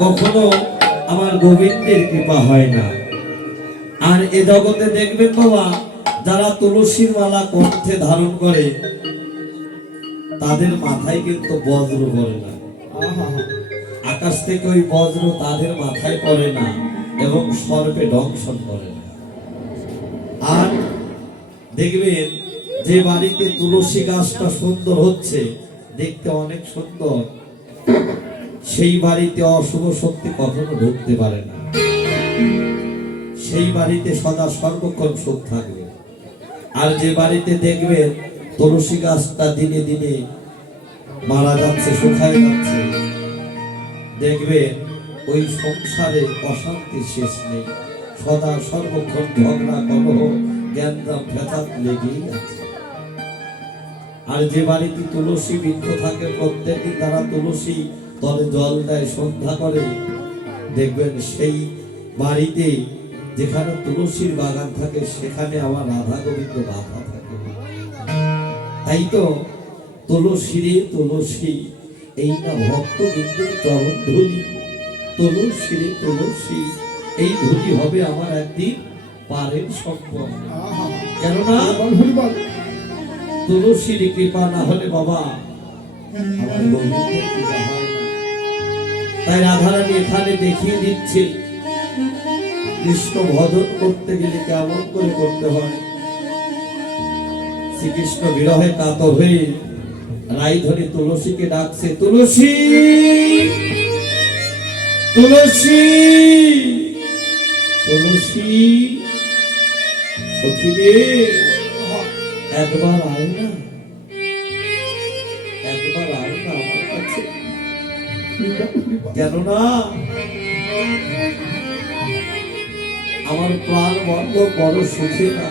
কখনো আমার গোবিন্দের কৃপা হয় না। আর এ জগতে দেখবেন বাবা, যারা তুলসীর মালা কণ্ঠে ধারণ করে তাদের মাথায় কিন্তু বজ্র পড়ে না। আকাশ থেকে ওই বজ্র তাদের মাথায় পড়ে না এবং সর্পে দংশন করে না। আর দেখবেন যে বাড়িতে তুলসী গাছটা সুন্দর হচ্ছে, দেখতে অনেক সুন্দর, সেই বাড়িতে অশুভ শক্তি কখনো ঢুকতে পারে না। সেই বাড়িতে সদা সর্বক্ষণ সুখ থাকবে। আর যে বাড়িতে দেখবেন তুলসী গাছটা দিনে দিনে মারা যাচ্ছে, শুকায় যাচ্ছে, দেখবেন ওই সংসারে অশান্তি শেষ নেই। সদা সর্বক্ষণ ঝগড়া কলহ জ্ঞানদাম ফেসাদ লেগেই আছে। আর যে বাড়িতে তুলসী বৃক্ষ থাকে, প্রত্যেকদিন তারা তুলসী তলে জল দেয়, সন্ধ্যা করে, দেখবেন সেই বাড়িতে যেখানে তুলসীর বাগান থাকে সেখানে আমার রাধা গোবিন্দ বাধা থাকে। তাই তো তুলসী রে তুলসী, এই না ভক্ত বিন্দুর চরণ ধুলি, তুলসী রে তুলসী, এই ধুলি হবে আমার একদিন পারের সম্পদ। কেননা তুলসীর কৃপা না হলে বাবা আমার গোবিন্দের কৃপা হয় না। তাই রাধারানী এখানে দেখিয়ে দিচ্ছে কৃষ্ণ ভজন করতে গেলে কেমন করে করতে হয়। শ্রীকৃষ্ণ বিরহে কাতর হয়ে রাইধরে তুলসীকে ডাকছে, তুলসী তুলসী তুলসী, সখী রে একবার আয় না, একবার আয় না আমার কাছে। কেননা আমার প্রাণ বন্ধ বড় সুখে না,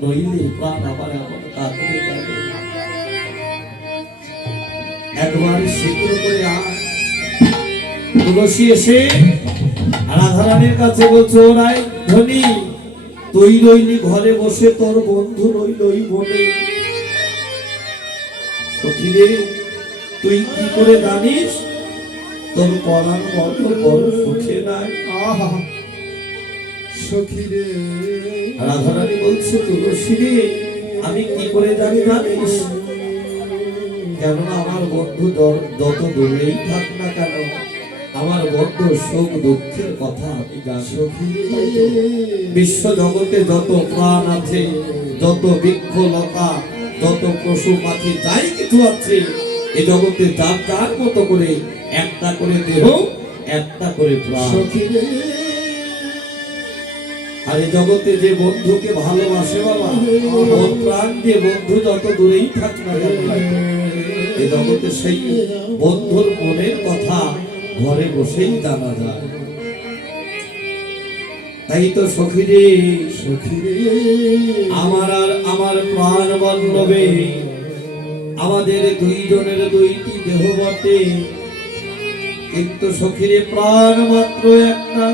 নইলে প্রাণ আমার এমন কাঁদতে যাবে। একবার শীঘ্র করে আয়। তুলসী এসে রাধারানীর কাছে বলছো, রাই ধনী তুই রইলি ঘরে বসে, তোর বন্ধু রইলই বনে। সখী রে তুই কি করে জানিস তোর পরাণ বন্ধ বড় সুখে নাই। সখী রে রাধারানী বলছে, তুলসী রে আমি কি করে জানি জানিস, কেননা আমার বন্ধু যত দূরেই থাক না কেন, আমার বন্ধু সুখ দুঃখের কথা আমি জানি। বিশ্ব জগতে যত প্রাণ আছে, যত বৃক্ষ লতা, যত পশু পাখি যাই কিছু আছে, এই জগতে যার যার মতো করে একটা করে দেহ, একটা করে প্রাণ। আর এই জগতে যে বন্ধুকে ভালোবাসে বাবা, মন প্রাণ দিয়ে বন্ধু যত দূরেই থাক না কেন, এই জগতে সেই বন্ধুর মনের কথা ঘরে বসেই জানা যায়। তাই তো সখী রে আমার আর আমার প্রাণ বল্লভে, আমাদের দুইজনের দুইটি দেহ বটে, কিন্তু সখী রে প্রাণ মাত্র একটা।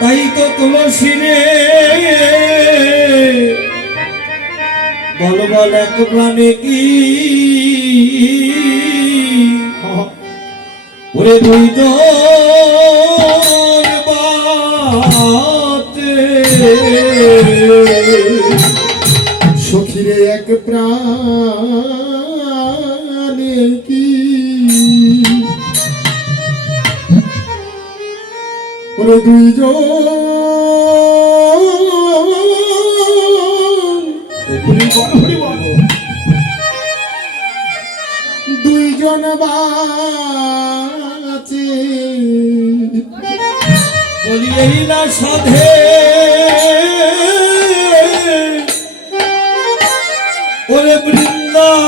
তাই তো তুলসী রে বল বল এক প্রাণে কি, ওরে দুইজন বাতে, সখীরে এক প্রাণে কি, ওরে দুইজন দুইজন বাঁচে, বলি এই না সাধে ওরে বৃন্দাবনে,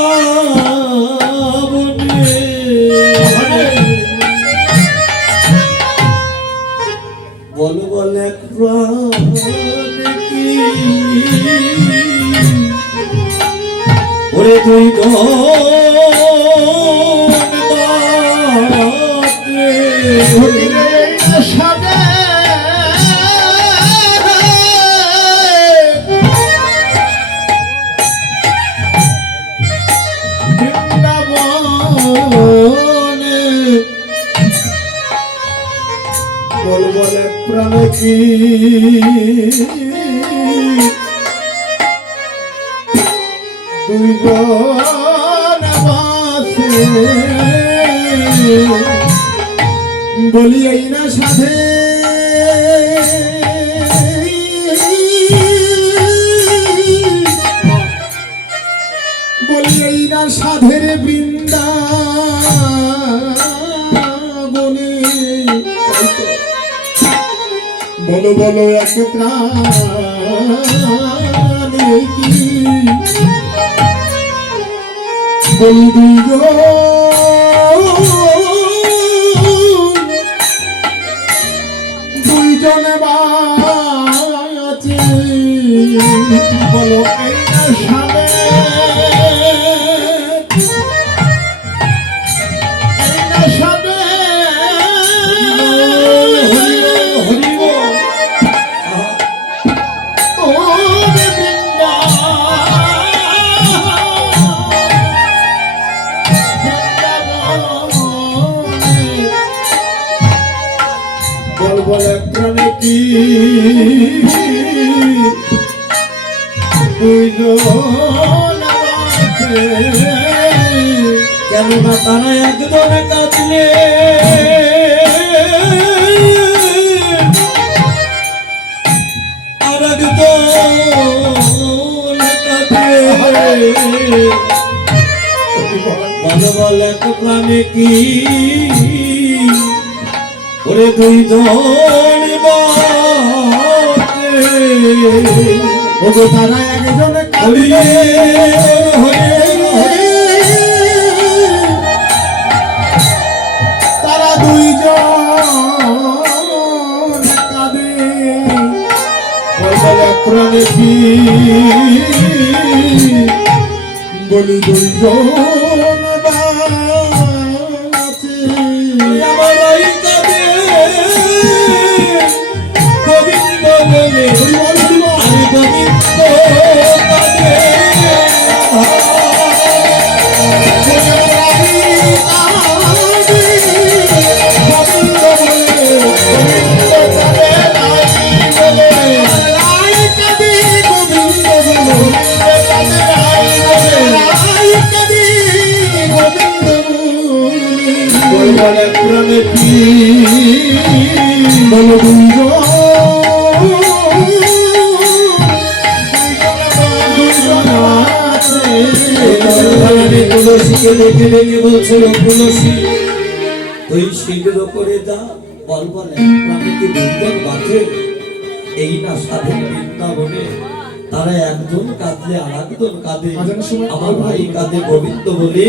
বল বল এক প্রাণে কি, ওরে তুই সাদে বলে প্রাণে কি দুইজন বাসে বলি এই না সাধে বলি এই না সাধের বৃন্দাবনে বলো বলো এক প্রাণে কি বলি দুইজনে বাঁচে বলো এই না সাধে এই না সাধে বলে প্রাণে কি কেননা তারা একজনে কাঁদলে আর একজনে কাঁদলে বলে বলে প্রাণে কি ওরে দুইজন বাঁচে তারা একজনে কাঁদে তারা দুইজন কাঁদে বলে প্রাণে কি বলি দুইজন বাঁচে আমার এই কাঁদে গোবিন্দ বলে আমি গোবিন্দ কাঁদে বলে প্রাণে কি বলো তুলসীকে দেখে দেখে বলছিল তুলসী তুই শীঘ্র করে যা বল বলে প্রাণীকে দুইজন বাঁচে এই না স্বাধীন বৃন্দাবনে তারা একজন কাঁদলে আর একজন কাঁদে আমার ভাই কাঁদে গোবিন্দ বলে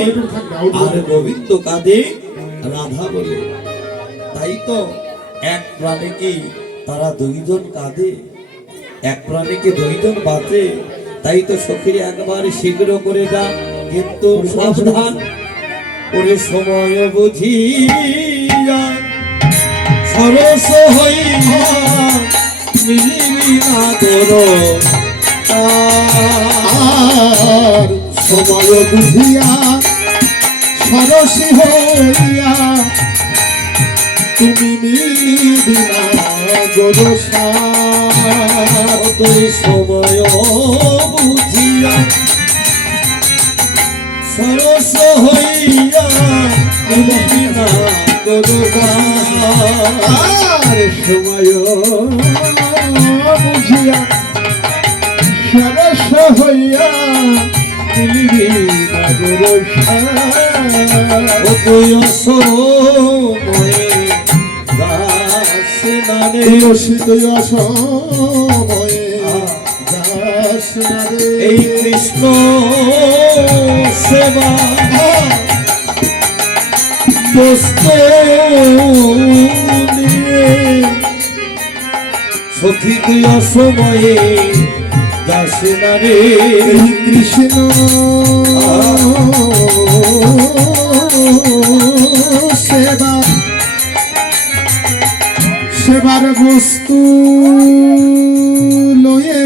আর গোবিন্দ কাঁদে রাধা বলে তাই তো এক প্রাণীকে তারা দুইজন কাঁদে এক প্রাণীকে দুইজন বাঁচে তাই তো সখীর একবার শীঘ্র করে যা কিন্তু সাবধান করে সময় বুঝিয়া সরস হইয়া মিলিবি না তোর আর সময় বুঝিয়া সরসী হইয়া তুমি নিদিনা গোরসা তুই সময় বুঝিয়া সরস হইয়া মিলিবি না তোর আর সময় বুঝিয়া সরস হইয়া মিলিবি না গোরসা তুই অসময়ে দাসে নারে তুলসী অসময়ে দাস নারে এই কৃষ্ণ সেবা বস্তু নিয়ে সখী তুই অসময়ে দাসে নারে এই কৃষ্ণ সেবা সেবার বস্তু লয়ে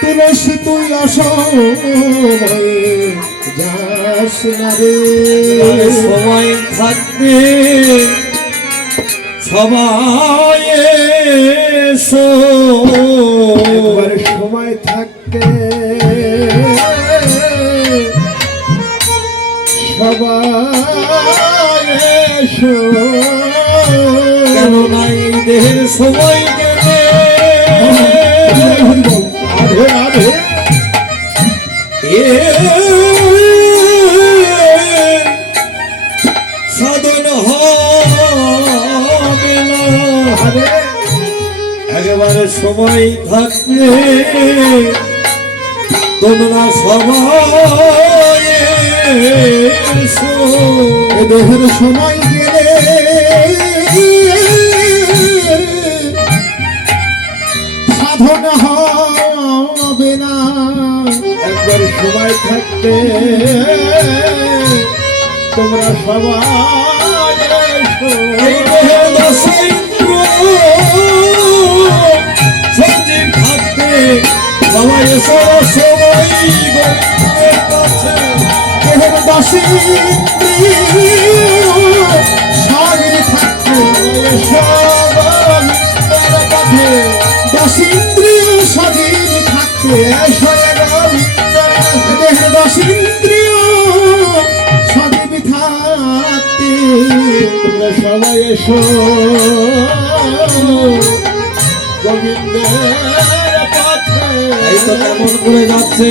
তুলসী তুই অসময়ে যাস না রে সময় থাকতে সবাই এসো একবার সময় থাকতে সবাই এসো কেন নাই দেহের সময় গেলে রাধে রাধে এ সাধন হবে না রাধে একেবারে সময় থাকলে তোমরা সবাই এসো এ দেহের সময় গেলে সাধন হবে না একবার সময় থাকতে তোমরা সবাই এসো এই দেহের দশাইন্দ্র সঞ্জীব থাকতে সবাই এসো সবাই গোবিন্দের কাছে দেহের দশী শরীর থাকতে সবাই পথে দশীন্দ্রিয় সজীব থাকতে দেহের দশীন্দ্রিয় সজীব থাকতে তোমরা সবাই এসো গোবিন্দের পথে এই তো কেমন করে যাচ্ছে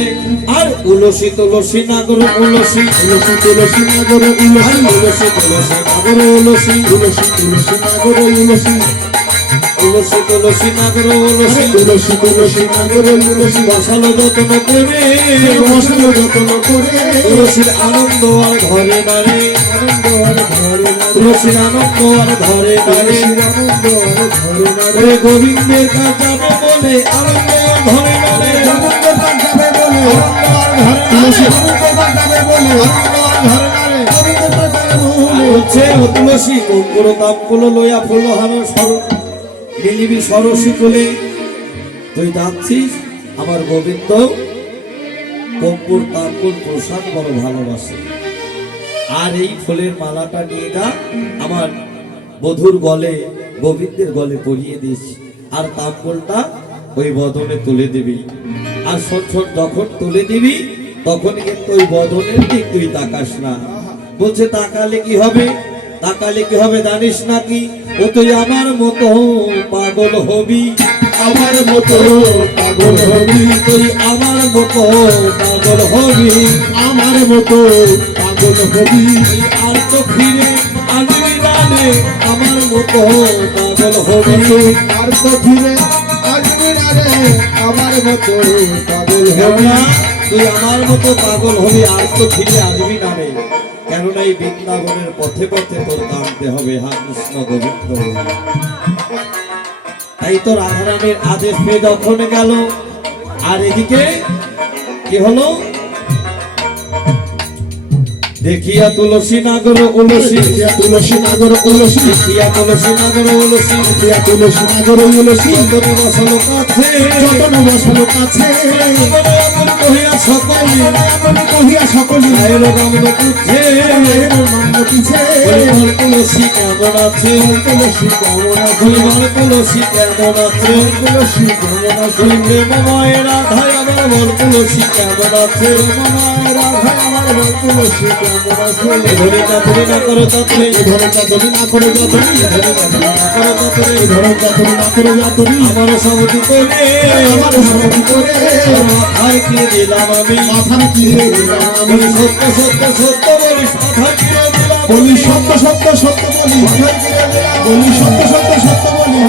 আর উলসি তুলসী নাগর উলসি তুলসী তুলসী নাগর আর তুলসী উলসি তুলসী নাগর উলসি তুলসী তুলসী নাগর তুলসী উলসি তুলসী নাগর উলসি তুলসী তুলসী নাগর তুলসী বসালো যত্ন করে বসাল যত্ন করে তুলসীর আনন্দ আর ঘরে নারে আনন্দ আর ঘরে না তুলসীর আনন্দ আর ঘরে নারে আনন্দ আর ঘরে না ওরে গোবিন্দের কাজ যাবো বলে আনন্দ আর ঘরে নারে আনন্দ পাক যাবে বলে আনন্দ আর ঘরে তুলসী আনন্দ পাক যাবে বলে আনন্দ আর ঘরে না রে আনন্দ পাক যাবে বলে বলছে ও তুলসী কঙ্কুর তাপগুলো লইয়া ফুল হানো সর মিলিবি সরসী কোলে তুই যাচ্ছিস আমার গোবিন্দ কঙ্কুর তাপগুল প্রসাদ বড় ভালোবাসে আর এই ফুলের মালাটা নিয়ে যা আমার বধুর গলে গোবিন্দের গলে পরিয়ে দিস আর তাপগুলটা ওই বদনে তুলে দিবি আর ছোট ছোট যখন তুলে দিবি তখন কিন্তু ওই বদনের দিক তুই তাকাস না বলছে তাকালে কি হবে জানিস নাকি ও তুই আমার মতো পাগল হবি আমার মতো পাগল হবি তুই আমার মতো পাগল হবি আমার মতো পাগল হবি তুই আর তো ফিরে আসবি না রে আমার মতো পাগল হবি আর তো ফিরে আসবি না রে আমার মতো পাগল হবি কেননা তুই আমার মতো পাগল হবি আর তো ফিরে আসবি না রে কেননা এই বৃন্দাবনের পথে পথে তোর টানতে হবে হা কৃষ্ণ গোবিন্দ তাই তো রাধারানীর আদেশ পেয়ে যখন গেল আর এদিকে কি হলো দেখিয়া তুলসী নাগর উলসী তুলসী নাগর তুলসী দেখিয়া তুলসী নাগর উলসী তুলসী নাগর তুলসী যতন বসল কাছে যতন বসল কাছে কহিয়া সকলে কহিয়া সকলে আয়ের গামন পুছে নাম পিছে বলিবার তুলসী কেমন আছে তুলসী কেমন আছে বলিবার তুলসী কেমন আছে তুলসী কেমন আছে বলিবে মামায় রাধায় আমার বল তুলসী কেমন আছে মামায় রাধা আমার বল তুলসী কেমন আছে ধরে চাতুরি না করো চাতুরি ধরে চাতুরি না করে যাতুরি করো চাতুরি ধরে চাতুরি না করে যাতুরি আমার সবটি করে আমার সমাধি করে মাথায় দিয়ে দিলাম আমি মাথার কিরে দিলাম আমি বলি সত্য সত্য সত্য বলিস মাথায় দিয়ে দিলাম বলি সত্য সত্য সত্য বলি বলি সত্য সত্য সত্য বলি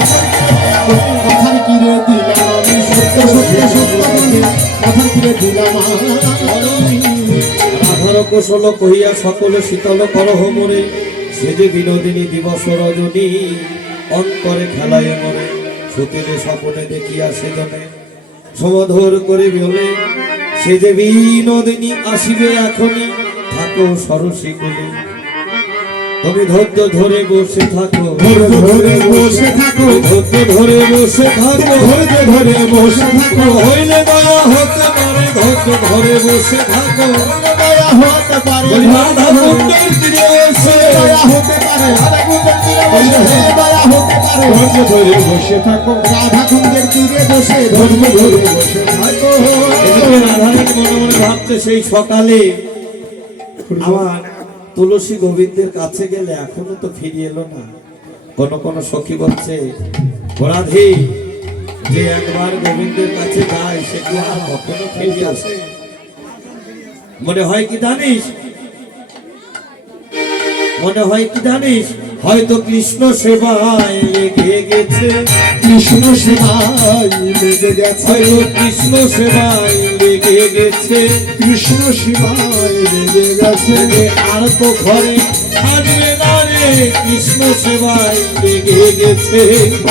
মাথার কিরে দিলাম আমি সত্য সত্য সত্য বলি মাথার কিরে দিলাম আমি রাধার কৌশল কহিয়া সকল শীতল করহ মরে সে যে বিনোদিনী দিবস রজনী অন্তরে খেলায় মরে সতীলে স্বপনে দেখিয়া সেজনে সমাধর করে বলে সে যে বিনোদিনী আসিবে এখনই থাকো সরসী কোলে তুমি ধৈর্য ধরে বসে থাকো ধরে ধরে বসে থাকো ধৈর্য ধরে বসে থাকো ধৈর্য ধরে বসে থাকো হইলে দয়া হতে পারে ধৈর্য ধরে বসে থাকো দয়া হতে পারে রাধা কুণ্ডের তীরে এসে দয়া হতে পারে পারে রাধা কুঞ্জের তীরে বলে বসে হে দয়া হতে পারে ধৈর্য ধরে বসে থাকো রাধা কুঞ্জের তীরে বসে ধৈর্য ধরে বসে থাকো এদিকে রাধারানী মনে মনে ভাবছে সেই সকালে আমার তুলসী গোবিন্দের কাছে গেলে এখনো তো ফিরে এলো না। কোন কোন সখী বলছে রাধে যে একবার গোবিন্দের কাছে যায় সে কি আর কখনো ফিরে আসে? মনে হয় কি জানিস, মনে হয় কি জানিস, হয়তো কৃষ্ণ সেবায় লেগে গেছে, কৃষ্ণ সেবায় লেগে গেছে হয়তো কৃষ্ণ সেবায় লেগে গেছে। কৃষ্ণ সেবায় লেগে গেছে আর তো ঘরে আসবে না রে, কৃষ্ণ সেবায় লেগে গেছে।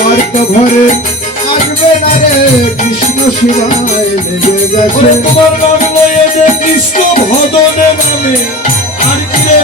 আর তো ঘরে আসবে না রে কৃষ্ণ সেবায় লেগে গেছে ওরে তোমার নাম লয়ে যে কৃষ্ণ ভজনে নামে আর কি রে